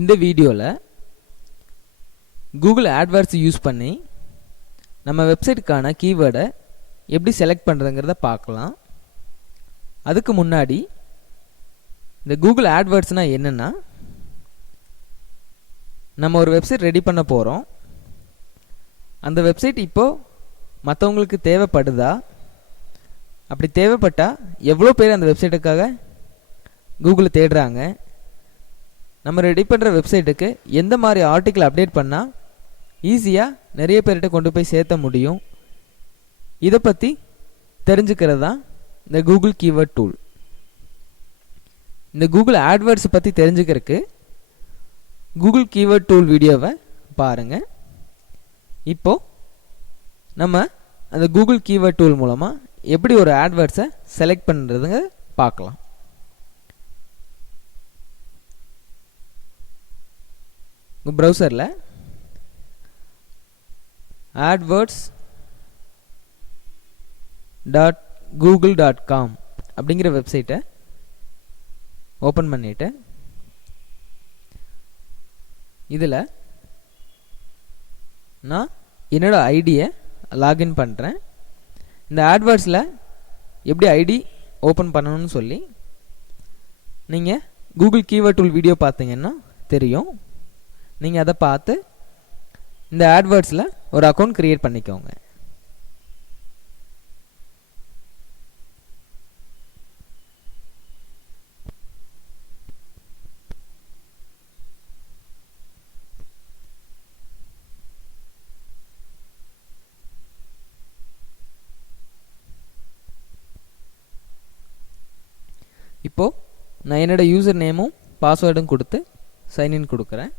இந்த வீடியோவில் Google AdWords use பண்ணி நம்ம வெப்சைட்டுக்கான கீவேர்டை எப்படி செலக்ட் பண்ணுறதுங்கிறத பார்க்கலாம். அதுக்கு முன்னாடி இந்த கூகுள் ஆட்வர்ட்ஸ்னால் என்னென்னா, நம்ம ஒரு வெப்சைட் ரெடி பண்ண போகிறோம். அந்த வெப்சைட் இப்போது மற்றவங்களுக்கு தேவைப்படுதா, அப்படி தேவைப்பட்டால் எவ்வளோ பேர் அந்த வெப்சைட்டுக்காக கூகுளில் தேடுறாங்க, நம்ம ரெடி பண்ணுற வெப்சைட்டுக்கு எந்த மாதிரி ஆர்டிக்கிள் அப்டேட் பண்ணால் ஈஸியாக நிறைய பேர்கிட்ட கொண்டு போய் சேர்த்த முடியும், இதை பற்றி தெரிஞ்சுக்கிறது தான் இந்த கூகுள் கீவேர்ட் டூல். இந்த கூகுள் ஆட்வர்ட்ஸ் பற்றி தெரிஞ்சுக்கிறதுக்கு கூகுள் கீவேர்ட் டூல் வீடியோவை பாருங்கள். இப்போது நம்ம அந்த கூகுள் கீவேர்ட் டூல் மூலமாக எப்படி ஒரு ஆட்வர்ட்ஸை செலக்ட் பண்ணுறதுங்க பார்க்கலாம். உங்கள் ப்ரௌசரில் adwords.google.com அப்படிங்கிற வெப்சைட்டை ஓப்பன் பண்ணிவிட்டு இதில் நான் என்னோட ஐடியை லாகின் பண்ணுறேன். இந்த ஆட்வர்ட்ஸில் எப்படி ஐடி ஓப்பன் பண்ணணும்னு சொல்லி நீங்கள் கூகுள் கீவேர்ட் டூல் வீடியோ பார்த்தீங்கன்னா தெரியும். நீங்கள் அதை பார்த்து இந்த ஆட்வர்ட்ஸில் ஒரு அக்கௌண்ட் க்ரியேட் பண்ணிக்கோங்க. இப்போது நான் என்னோட யூசர் நேமும் பாஸ்வேர்டும் கொடுத்து சைன்இன் கொடுக்குறேன்.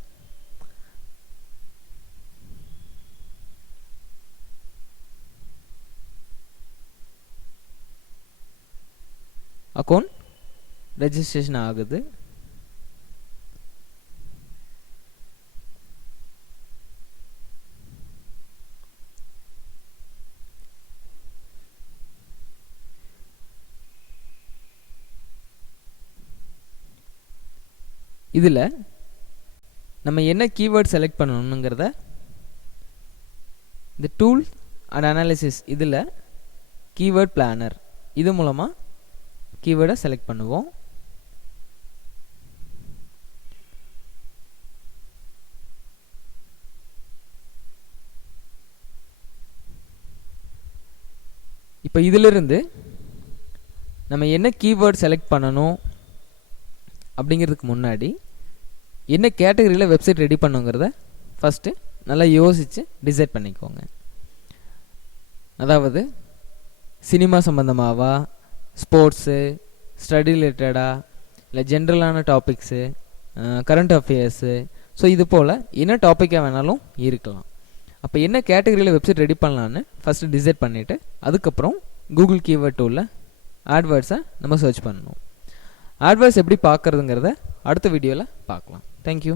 அக்கௌண்ட் ரெஜிஸ்ட்ரேஷன் ஆகுது. இதில் நம்ம என்ன கீவேர்ட் செலக்ட் பண்ணணுங்கிறத இந்த டூல் அண்ட் அனாலிசிஸ் இதில் கீவேர்ட் பிளானர் இது மூலமாக கீவேர்டை செலக்ட் பண்ணுவோம். இப்போ இதிலிருந்து நம்ம என்ன கீவேர்ட் செலக்ட் பண்ணணும் அப்படிங்கிறதுக்கு முன்னாடி என்ன கேட்டகரியில் வெப்சைட் ரெடி பண்ணுங்கிறத ஃபஸ்ட்டு நல்லா யோசித்து டிசைட் பண்ணிக்கோங்க. அதாவது சினிமா சம்மந்தமாவா, ஸ்போர்ட்ஸு, ஸ்டடி ரிலேட்டடாக, இல்லை ஜென்ரலான டாபிக்ஸு, கரண்ட் அஃபேர்ஸு, ஸோ இது போல் என்ன டாப்பிக்காக வேணாலும் இருக்கலாம். அப்போ என்ன கேட்டகரியில் வெப்சைட் ரெடி பண்ணலான்னு ஃபஸ்ட்டு டிசைட் பண்ணிவிட்டு அதுக்கப்புறம் கூகுள் கீவேர்ட் டூலில் ஆட்வர்ட்ஸை நம்ம சர்ச் பண்ணணும். ஆட்வர்ட்ஸ் எப்படி பார்க்குறதுங்கிறத அடுத்த வீடியோவில் பார்க்கலாம். தேங்க்யூ.